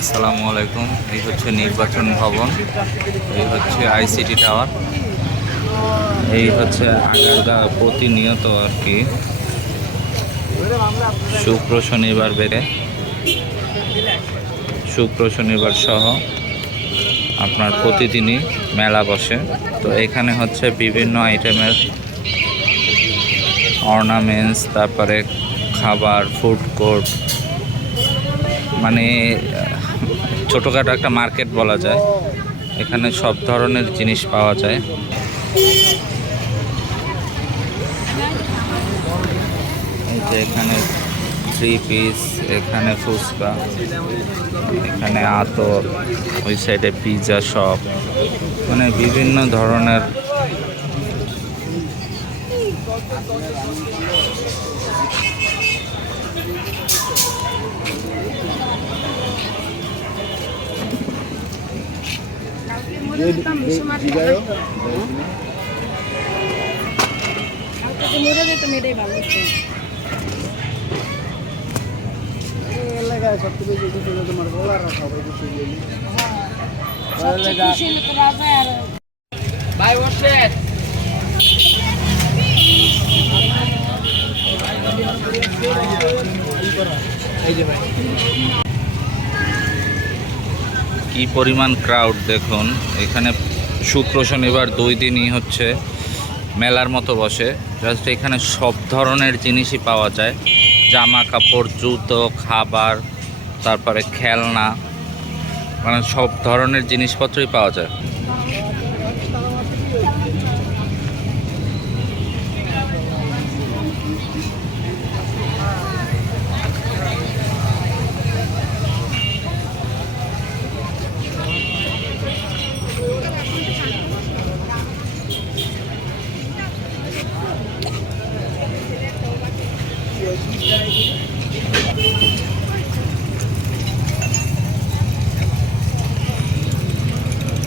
আসসালামু আলাইকুম। এই হচ্ছে নির্বাচন ভবন, এই হচ্ছে আইসিটি টাওয়ার, এই হচ্ছে আগারগা প্রতিনিয়ত আর কি শুক্র শনিবার বেড়ে শুক্র শনিবার সহ আপনার প্রতিদিনই মেলা বসে। তো এখানে হচ্ছে বিভিন্ন আইটেমের অর্নামেন্টস, তারপরে খাবার, ফুড কোর্ট, মানে ছোটোখাটো একটা মার্কেট বলা যায়। এখানে সব ধরনের জিনিস পাওয়া যায়। এই যে এখানে থ্রি পিস, এখানে ফুচকা, এখানে আতর, ওই সাইডে পিৎজা শপ, মানে বিভিন্ন ধরনের ভাই বসেন। এই যে ভাই কি পরিমাণ ক্রাউড দেখুন। এখানে শুক্র শনিবার দুই দিনই হচ্ছে মেলার মতো বসে। জাস্ট এখানে সব ধরনের জিনিসই পাওয়া যায়, জামা কাপড়, জুতো, খাবার, তারপরে খেলনা, মানে সব ধরনের জিনিসপত্রই পাওয়া যায়।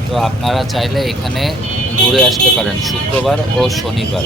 তো আপনারা চাইলে এখানে ঘুরে আসতে পারেন শুক্রবার ও শনিবার।